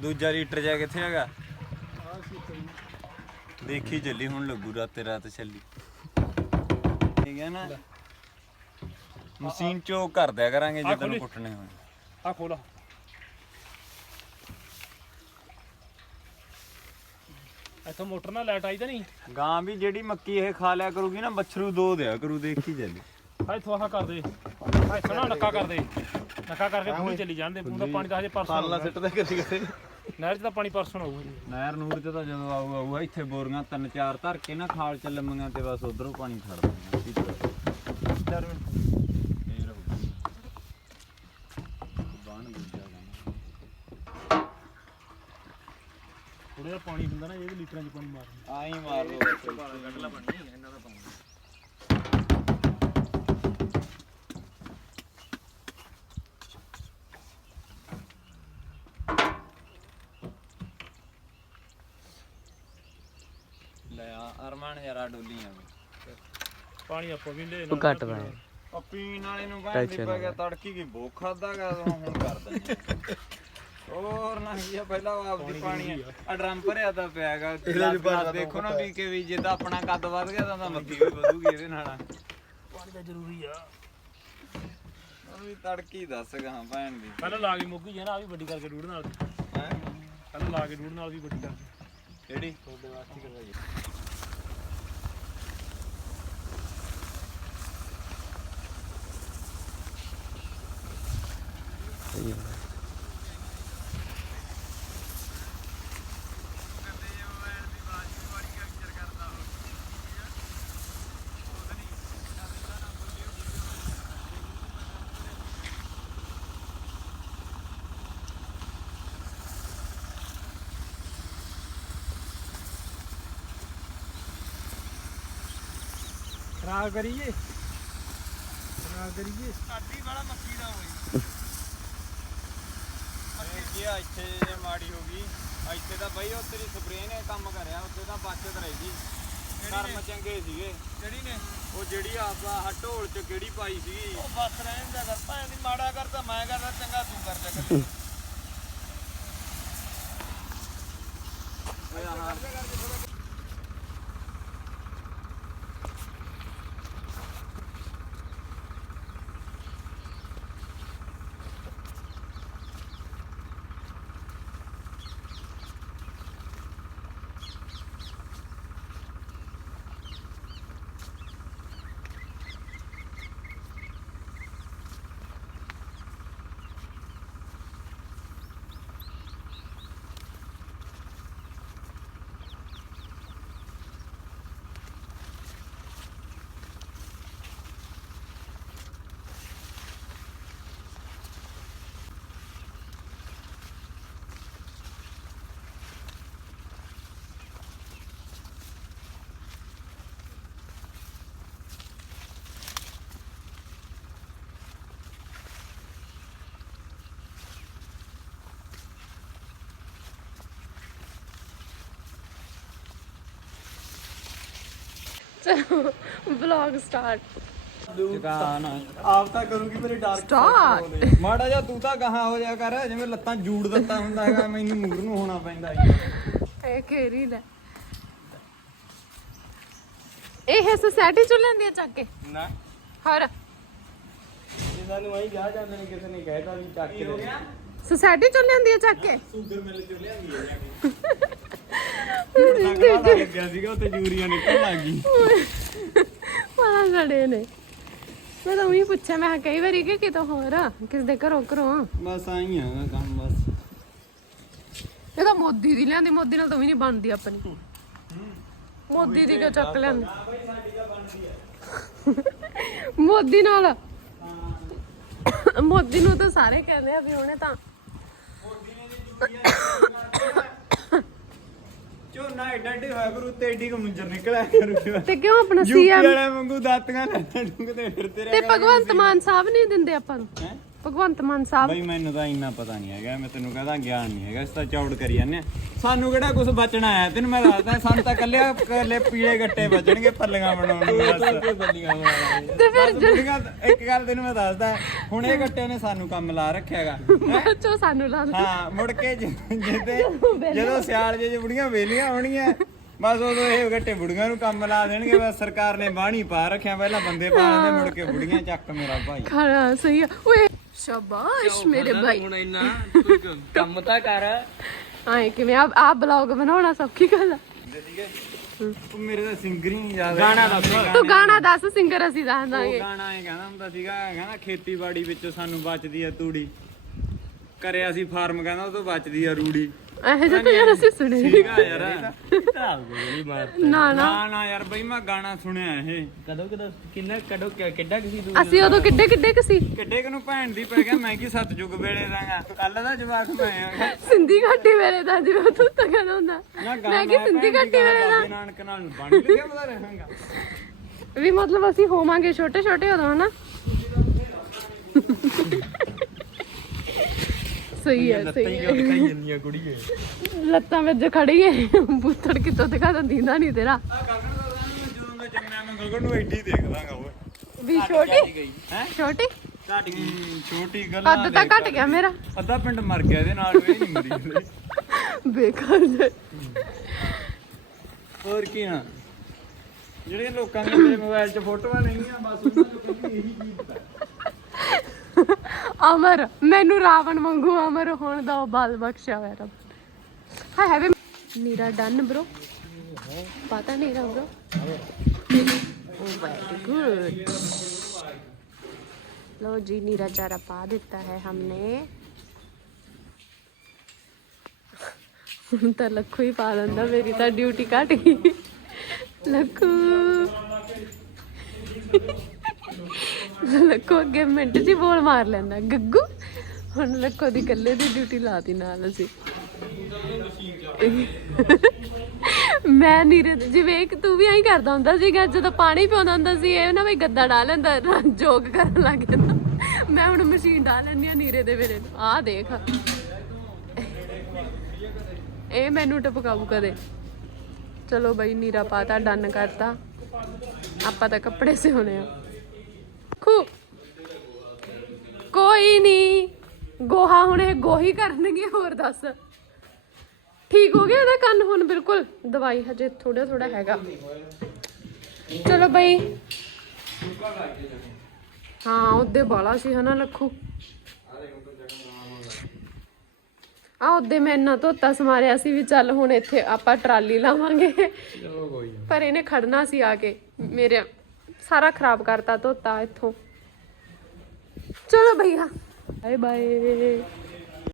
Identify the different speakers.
Speaker 1: ਦੂਜਾ ਲੀਟਰ ਜਾ ਕਿੱਥੇ ਹੈਗਾ? ਦੇਖੀ ਚੱਲੀ ਹੁਣ ਲੱਗੂ ਰਾਤ ਚੱਲੀ ਠੀਕ ਹੈ ਨਾ। ਮਸ਼ੀਨ ਚੋਕ ਕਰ ਦਿਆ ਕਰਾਂਗੇ ਜਦੋਂ ਕੁੱਟਣੇ ਹੋਣ।
Speaker 2: ਆ ਖੋਲਾ ਇੱਥੋਂ ਮੋਟਰ ਨਾਲ ਲਾਈਟ ਆਈ ਤਾਂ ਨਹੀਂ?
Speaker 1: ਗਾਂ ਵੀ ਜਿਹੜੀ ਮੱਕੀ ਇਹ ਖਾ ਲਿਆ ਕਰੂਗੀ ਨਾ ਬੱਛਰੂ ਦੋ ਦਿਆ ਕਰੂ ਦੇਖੀ ਚੱਲੀ।
Speaker 2: ਇੱਥੋਂ ਆਹ ਕਰ ਦੇ ਇੱਥੋਂ ਨਾ ਨੱਕਾ ਕਰ ਦੇ ਨੱਕਾ ਕਰਕੇ ਪੂਰੀ ਚੱਲੀ ਜਾਂਦੇ ਪੂਰਾ ਪਾਣੀ ਤਾਂ ਹਜੇ ਪਰਸੋਂ
Speaker 3: ਸਾਲਾ ਸਿੱਟਦੇ ਕਰੀ ਕਰੇ
Speaker 2: ਨਹਿਰ 'ਚ ਤਾਂ ਪਾਣੀ ਪਰਸੋਂ ਆਊਗਾ ਜੀ।
Speaker 1: ਨਹਿਰ ਨੂਰ ਤੇ ਤਾਂ ਜਦੋਂ ਆਊਗਾ ਇੱਥੇ ਬੋਰੀਆਂ 3-4 ਧਰ ਕੇ ਨਾ ਖਾਲ ਚ ਲੰਮੀਆਂ ਤੇ ਬਸ ਉਧਰੋਂ ਪਾਣੀ ਛੱਡ ਦਿੰਦੇ।
Speaker 2: 4 ਮਿੰਟ
Speaker 1: ਫੇਰ ਹੋਊਗੀ ਬਾਣ ਦੂਜਾ ਕੰਮ
Speaker 2: ਥੋੜਾ ਜਿਹਾ ਪਾਣੀ ਹੁੰਦਾ ਨਾ ਇਹ ਵੀ ਲੀਟਰਾਂ 'ਚ ਪਾਣੀ ਮਾਰਦਾ
Speaker 1: ਆਈ ਮਾਰ ਲੋ
Speaker 2: ਕੱਢ ਲਾ ਪਾਣੀ ਇਹਨਾਂ ਦਾ ਪਾਣੀ।
Speaker 1: ਲੈ ਆ ਅਰਮਾਨ ਯਾਰਾ ਡੋਲੀਆਂ
Speaker 2: ਪਾਣੀ ਆਪਾਂ ਵੀ ਲੈ
Speaker 4: ਉਹ ਘੱਟ ਪਾਇਆ
Speaker 1: ਆ ਪੀਣ ਵਾਲੇ ਨੂੰ ਬਾਹਰ ਨਹੀਂ ਪੈ ਗਿਆ ਤੜਕੀ ਕੀ ਭੁੱਖ ਖਾਦਾਗਾ ਹੁਣ ਕਰ ਦਿੰਦੇ ਹੋਰ ਨਾ ਕੀ ਆ ਪਹਿਲਾਂ ਆਪਦੀ ਪਾਣੀ ਆ ਡਰਮ ਭਰਿਆ ਤਾਂ ਪਿਆਗਾ ਦੇਖੋ ਨਾ ਪੀ ਕੇ ਵੀ ਜੇ ਤਾਂ ਆਪਣਾ ਕੱਦ ਵੱਧ ਗਿਆ ਤਾਂ ਮੱਕੀ ਵੀ ਵਧੂਗੀ ਇਹਦੇ ਨਾਲ।
Speaker 2: ਪਾਣੀ ਤਾਂ ਜ਼ਰੂਰੀ ਆ
Speaker 1: ਉਹ ਵੀ ਤੜਕੀ ਦੱਸ ਗਾ ਭੈਣ ਦੀ
Speaker 2: ਪਹਿਲਾਂ ਲਾ ਕੇ ਮੁੱਕੀ ਜੇ ਨਾ ਆ ਵੀ ਵੱਡੀ ਕਰਕੇ ਡੂੜ ਨਾਲ
Speaker 1: ਹੈ
Speaker 2: ਪਹਿਲਾਂ ਲਾ ਕੇ ਡੂੜ ਨਾਲ ਵੀ ਵੱਡੀ ਕਰਕੇ
Speaker 1: ਕਿਹੜੀ
Speaker 2: ਤੁਹਾਡੇ ਵਾਸਤੇ ਕਰਵਾਈ
Speaker 4: ਸਹੀ ਹੈ।
Speaker 2: ਖਰਾਬ ਕਰੀਏ ਸਾਡੀ ਵਾਲਾ ਮੱਕੀ ਦਾ ਹੋਈ
Speaker 1: ਕੀ ਆ ਇੱਥੇ ਜੇ ਮਾੜੀ ਹੋ ਗਈ ਇੱਥੇ ਤਾਂ ਬਈ ਉਹ ਤੇਰੀ ਸਪਰੇਅ ਨੇ ਕੰਮ ਕਰਿਆ ਉੱਥੇ ਤਾਂ ਬਚਤ ਰਹੇਗੀ। ਕਰਮ ਚੰਗੇ ਸੀਗੇ
Speaker 2: ਜਿਹੜੀ ਨੇ
Speaker 1: ਉਹ ਜਿਹੜੀ ਆਪਾਂ ਢੋਲ ਚ ਕਿਹੜੀ ਪਾਈ ਸੀਗੀ
Speaker 2: ਉਹ ਬਸ ਰਹਿਣ ਦਾ ਕਰ ਭਾਵੇਂ ਦੀ ਮਾੜਾ ਕਰਦਾ ਮੈਂ ਕਰਦਾ ਚੰਗਾ ਤੂੰ ਕਰ ਜਾ ਕਰ
Speaker 1: ਓਏ ਆਹ
Speaker 5: ਚਲੋ ਵਲੌਗ ਸਟਾਰਟ
Speaker 1: ਦੁਕਾਨ ਆਪ ਤਾਂ ਕਰੂਗੀ ਮੇਰੇ ਡਰ
Speaker 5: ਸਟਾਰਟ।
Speaker 1: ਮਾੜਾ ਜਿਹਾ ਤੂੰ ਤਾਂ ਕਹਾਂ ਹੋ ਜਾ ਕਰ ਜਿਵੇਂ ਲੱਤਾਂ ਜੂੜ ਦਿੱਤਾ ਹੁੰਦਾ ਹੈਗਾ ਮੈਨੂੰ ਮੂਰ ਨੂੰ ਹੋਣਾ ਪੈਂਦਾ
Speaker 5: ਇਹ ਖੇਰੀ ਲੈ ਇਹ ਸੋਸਾਇਟੀ ਚੋਂ ਲੈਂਦੀ ਆ ਚੱਕ ਕੇ
Speaker 1: ਨਾ
Speaker 5: ਹੋਰ
Speaker 1: ਜਿਨ੍ਹਾਂ ਨੂੰ ਆਈ ਜਾ ਜਾਂਦੇ ਨੇ ਕਿਸੇ ਨੇ ਕਹਿਤਾ ਵੀ ਚੱਕ ਕੇ ਲੈ
Speaker 5: ਸੋਸਾਇਟੀ ਚੋਂ ਲੈਂਦੀ ਆ ਚੱਕ ਕੇ
Speaker 1: ਸ਼ੂਗਰ ਮਿਲ ਚੋਂ ਲਿਆਂਦੀ ਹੈ ਲੱਗਿਆ ਸੀਗਾ ਉੱਥੇ ਜੂਰੀਆਂ ਨਿਕਲਣ ਲੱਗ ਗਈ
Speaker 5: ਪਤਾ ਸੜੇ ਨੇ ਮੈਂ ਤਾਂ ਉਹੀ ਪੁੱਛਿਆ ਮੈਂ ਕਿਹਾ ਕਈ ਵਾਰੀ ਕਿ ਕਿਤੋਂ ਹੋਰ ਕਿਸ ਦੇ ਘਰੋਂ
Speaker 1: ਬਸ ਆਈ ਆ ਕੰਮ ਬਸ
Speaker 5: ਇਹ ਤਾਂ ਮੋਦੀ ਦੀ ਲਿਆਂਦੀ ਮੋਦੀ ਨਾਲ ਤਾਂ ਵੀ ਨਹੀਂ ਬਣਦੀ ਆਪਣੀ ਮੋਦੀ ਦੀ ਕਿਉਂ ਚੱਕ ਲੈਂਦੀ ਮੋਦੀ ਨਾਲ ਮੋਦੀ ਨੂੰ ਤਾਂ ਸਾਰੇ ਕਹਿੰਦੇ ਆ ਵੀ ਉਹਨੇ ਤਾਂ
Speaker 1: ਝੋਨਾ ਐਡਾ ਏਡੀ ਹੋਇਆ ਕਰੂ ਤੇ ਏਡੀ ਕੁ ਮੁੰਜਰ ਨਿਕਲਿਆ ਕਰੂ
Speaker 5: ਤੇ ਕਿਉਂ ਆਪਣਾ
Speaker 1: ਯੂਪੀ
Speaker 5: ਸੀਐਮ
Speaker 1: ਵਾਲੇ ਵਾਂਗੂ ਦਾਤੀਆਂ ਲੱਤਾਂ ਡੁੰਗਦੇ ਫਿਰਦੇ
Speaker 5: ਤੇ ਭਗਵੰਤ ਮਾਨ ਸਾਹਿਬ ਨਹੀਂ ਦਿੰਦੇ ਆਪਾਂ ਨੂੰ
Speaker 1: ਹੈ
Speaker 5: ਭਗਵੰਤ ਮਾਨ ਸਾਹਿਬ।
Speaker 1: ਬਈ ਮੈਨੂੰ ਤਾਂ ਇੰਨਾ ਪਤਾ ਨਹੀਂ ਹੈਗਾ, ਮੈਂ ਤੈਨੂੰ ਕਹਦਾ ਗਿਆਨ ਨਹੀਂ ਹੈਗਾ, ਇਸ ਤਾਂ ਚੌੜ ਕਰੀ ਜਾਂਦੇ ਆ। ਸਾਨੂੰ ਕਿਹੜਾ ਕੁਝ ਬਚਣਾ ਹੈ, ਤੈਨੂੰ ਮੈਂ ਦੱਸਦਾ, ਸਾਨੂੰ ਤਾਂ ਕੱਲੇ ਪੀਲੇ ਗੱਟੇ ਬਚਣਗੇ ਪੱਲੀਆਂ ਬਣਾਉਣ ਨੂੰ ਬਸ।
Speaker 5: ਤੇ ਫਿਰ
Speaker 1: ਬੁੜੀਆਂ ਇੱਕ ਗੱਲ ਤੈਨੂੰ ਮੈਂ ਦੱਸਦਾ, ਹੁਣ ਇਹ ਗੱਟੇ ਨੇ ਸਾਨੂੰ ਕੰਮ ਲਾ ਰੱਖਿਆਗਾ,
Speaker 5: ਬੱਚੋ ਸਾਨੂੰ ਲਾ
Speaker 1: ਹਾਂ ਮੁੜ ਕੇ ਜਦੋਂ ਸਿਆਲ ਜੇ ਬੁੜੀਆਂ ਵੇਲੀਆਂ ਹੋਣੀਆਂ ਬਸ ਉਦੋਂ ਇਹ ਗੱਟੇ ਬੁੜੀਆਂ ਨੂੰ ਕੰਮ ਲਾ ਦੇਣਗੇ। ਬਸ ਸਰਕਾਰ ਨੇ ਬਾਣੀ ਪਾ ਰੱਖਿਆ, ਪਹਿਲਾਂ ਬੰਦੇ ਪਾ ਦਿੰਦੇ, ਮੁੜ ਕੇ ਬੁੜੀਆਂ ਚੱਕ ਮੇਰਾ ਭਾਈ।
Speaker 5: ਖਾਣਾ ਸਹੀ ਆ ਓਏ, ਸ਼ਾਬਾਸ਼ ਮੇਰੇ ਭਾਈ।
Speaker 3: ਹੁਣ ਇੰਨਾ ਕੰਮ ਤਾਂ ਕਰ।
Speaker 5: ਆਏ ਕਿਵੇਂ ਆ ਬਲੌਗ ਬਣਾਉਣਾ ਸੌਖੀ ਗੱਲ ਆ।
Speaker 1: ਉਹ ਮੇਰੇ ਤਾਂ ਸਿੰਗਰ ਹੀ ਨਹੀਂ ਯਾਦ
Speaker 3: ਗਾਣਾ ਦੱਸ।
Speaker 5: ਤੂੰ ਗਾਣਾ ਦੱਸ, ਸਿੰਗਰ ਅਸੀਂ ਦੱਸ ਦਾਂਗੇ।
Speaker 1: ਉਹ ਗਾਣਾ ਇਹ ਕਹਿੰਦਾ ਹੁੰਦਾ ਸੀਗਾ, ਕਹਿੰਦਾ ਖੇਤੀਬਾੜੀ ਵਿੱਚੋਂ ਸਾਨੂੰ ਬਚਦੀ ਆ ਤੂੜੀ, ਕਰਿਆ ਸੀ ਫਾਰਮ, ਕਹਿੰਦਾ ਉਹ ਤੋਂ ਬਚਦੀ ਆ ਰੂੜੀ।
Speaker 5: ਇਹੋ ਜਿਹਾ ਤਾਂ ਯਾਰ ਅਸੀਂ ਸੁਣੇ ਨੀ।
Speaker 1: ਸੀਗਾ ਯਾਰ।
Speaker 5: ਨਾ ਨਾ
Speaker 1: ਨਾ ਯਾਰ ਬਈ ਮੈਂ ਗਾਣਾ ਸੁਣਿਆ ਇਹ।
Speaker 3: ਕਦੋਂ ਕਿੱਡਾ ਕਿਸੇ ਦੂਰ
Speaker 5: ਅਸੀਂ ਉਦੋਂ ਕਿੱਡੇ ਕਿੱਡੇ ਕੁ ਸੀ।
Speaker 1: ਕਿੱਡੇ ਕੁ ਨੂੰ ਭੈਣ ਦੀ ਪੈ ਗਿਆ, ਮੈਂ ਕੀ ਸਤਜੁਗ ਵੇਲੇ ਦਾਂਗਾ, ਕੱਲ ਦਾ ਜਵਾਕ ਮੈਂ ਆ।
Speaker 5: ਸਿੰਧੀ ਘਾਟੀ ਵੇਲੇ ਦਾ, ਜਿਵੇਂ ਤੂੰ ਤਾਂ ਕਹਿੰਦਾ ਹੁੰਦਾ ਮੈਂ ਕਿ ਸਿੰਧੀ ਘਾਟੀ ਵੇਲੇ ਦਾ
Speaker 1: ਨਾਨਕ ਨਾਲ ਬਣ ਲੱਗਿਆ ਪਤਾ ਰਹਾਂਗਾ
Speaker 5: ਵੀ, ਮਤਲਬ ਅਸੀਂ ਹੋਵਾਂਗੇ ਛੋਟੇ ਛੋਟੇ ਉਦੋਂ ਹਨਾ। ਸਹੀ ਹੈ ਸਹੀ ਹੈ।
Speaker 3: ਦਿਖਾਈ ਜਾਂਦੀਆਂ ਕੁੜੀਏ।
Speaker 5: ਲੱਤਾਂ ਵਿੱਚ ਖੜੀ ਹੈ, ਬੂਥੜ ਕਿਤੋਂ ਦਿਖਾ ਤਾਂ ਦੀਂਦਾ ਨਹੀਂ ਤੇਰਾ।
Speaker 1: ਜਦੋਂ ਦਾ ਜੰਮਿਆ ਮੈਂ ਗਗਨ ਨੂੰ ਐਡੀ ਦੇਖਦਾਂਗਾ ਓਏ।
Speaker 5: ਵੀ ਛੋਟੀ
Speaker 1: ਹੈ
Speaker 5: ਛੋਟੀ
Speaker 1: ਘਟ ਗਈ, ਛੋਟੀ ਗੱਲ
Speaker 5: ਕੱਦ ਤਾਂ ਘਟ ਗਿਆ ਮੇਰਾ।
Speaker 1: ਅੱਧਾ ਪਿੰਡ ਮਰ ਗਿਆ ਇਹਦੇ ਨਾਲ, ਇਹ ਨਹੀਂ ਮਰੀ ਹਲੇ।
Speaker 5: ਬੇਕਾਰ ਜੇ।
Speaker 1: ਹੋਰ ਕੀ ਨਾ, ਜਿਹੜੀਆਂ ਲੋਕਾਂ ਦੀਆਂ ਮੇਰੇ ਮੋਬਾਈਲ 'ਚ ਫੋਟੋਆਂ ਨਹੀਂਆਂ, ਬਸ ਉਹਨਾਂ ਨੂੰ ਕਹਿੰਦੀ ਇਹੀ ਚੀਜ਼ ਹੈ।
Speaker 5: ਅਮਰ ਮੈਨੂੰ ਰਾਵਣ ਵਾਂਗੂ ਅਮਰ ਹੋਣ ਦਾ ਬਲ ਬਖਸ਼ਿਆ ਹੋਇਆ ਰੱਬ। ਹਾਏ ਹਾਏ ਵੇ ਨੀਰਾ ਡਨ ਬ్రో, ਪਤਾ ਨੀਰਾ bro। ਓ ਵੈਰੀ ਗੁੱਡ। लो जी नीरा चारा पा देता है हमने। ਹੁਣ ਤਾਂ ਲੱਖੂ ਹੀ ਪਾ ਲੈਂਦਾ, ਮੇਰੀ ਤਾਂ ਡਿਊਟੀ ਘਟ ਗਈ। ਲੱਖੂ ਲੱਖੂ ਅੱਗੇ ਮਿੰਟ 'ਚ ਹੀ ਬੋਲ ਮਾਰ ਲੈਂਦਾ ਗੱਗੂ। ਹੁਣ ਲੱਖੂ ਦੀ ਇਕੱਲੇ ਦੀ ਡਿਊਟੀ ਲਾਤੀ ਨਾਲ ਅਸੀਂ। ਮੈਂ ਨੀਰੇ ਜਿਵੇਂ ਇੱਕ ਤੂੰ ਵੀ ਐਂ ਕਰਦਾ ਹੁੰਦਾ ਸੀਗਾ, ਜਦੋਂ ਪਾਣੀ ਪਿਆਉਂਦਾ ਹੁੰਦਾ ਸੀ ਇਹ ਨਾ ਵੀ ਗੱਦਾ ਡਾ ਲੈਂਦਾ, ਜੋਗ ਕਰਨ ਲੱਗ ਜਾਂਦਾ। ਮੈਂ ਹੁਣ ਮਸ਼ੀਨ ਡਾ ਲੈਂਦੀ ਆ ਨੀਰੇ ਦੇ ਵੇਲੇ। ਆਹ ਦੇਖ ਇਹ ਮੈਨੂੰ ਟਪਕਾਊ ਕਦੇ। ਚਲੋ ਬਈ ਨੀਰਾ ਪਾਤਾ, ਡਨ ਕਰਤਾ, ਆਪਾਂ ਤਾਂ ਕੱਪੜੇ ਸਿਉਣੇ ਆ। ਕੋਈ ਨਹੀਂ ਗੋਹਾ ਹੁਣ ਇਹ ਗੋਹੀ ਕਰਨਗੇ। ਹੋਰ ਦੱਸ ਠੀਕ ਹੋ ਗਿਆ ਇਹਦਾ ਕੰਨ ਹੁਣ ਬਿਲਕੁਲ? ਦਵਾਈ ਹਜੇ ਥੋੜਾ ਥੋੜਾ ਹੈਗਾ। ਚਲੋ ਬਈ ਹਾਂ ਉਹਦੇ ਬਾਲਾ ਸੀ ਹਨਾ ਲੱਖੂ। ਆ ਉਹਦੇ ਮੈਂ ਇੰਨਾ ਧੋਤਾ ਸਮਾਰਿਆ ਸੀ ਵੀ ਚੱਲ ਹੁਣ ਇੱਥੇ ਆਪਾਂ ਟਰਾਲੀ ਲਾਵਾਂਗੇ, ਪਰ ਇਹਨੇ ਖੜਨਾ ਸੀ ਆ ਕੇ, ਮੇਰੇ ਸਾਰਾ ਖਰਾਬ ਕਰਤਾ ਧੋਤਾ ਇੱਥੋਂ। ਚਲੋ ਭਈਆ ਬਾਏ ਬਾਏ।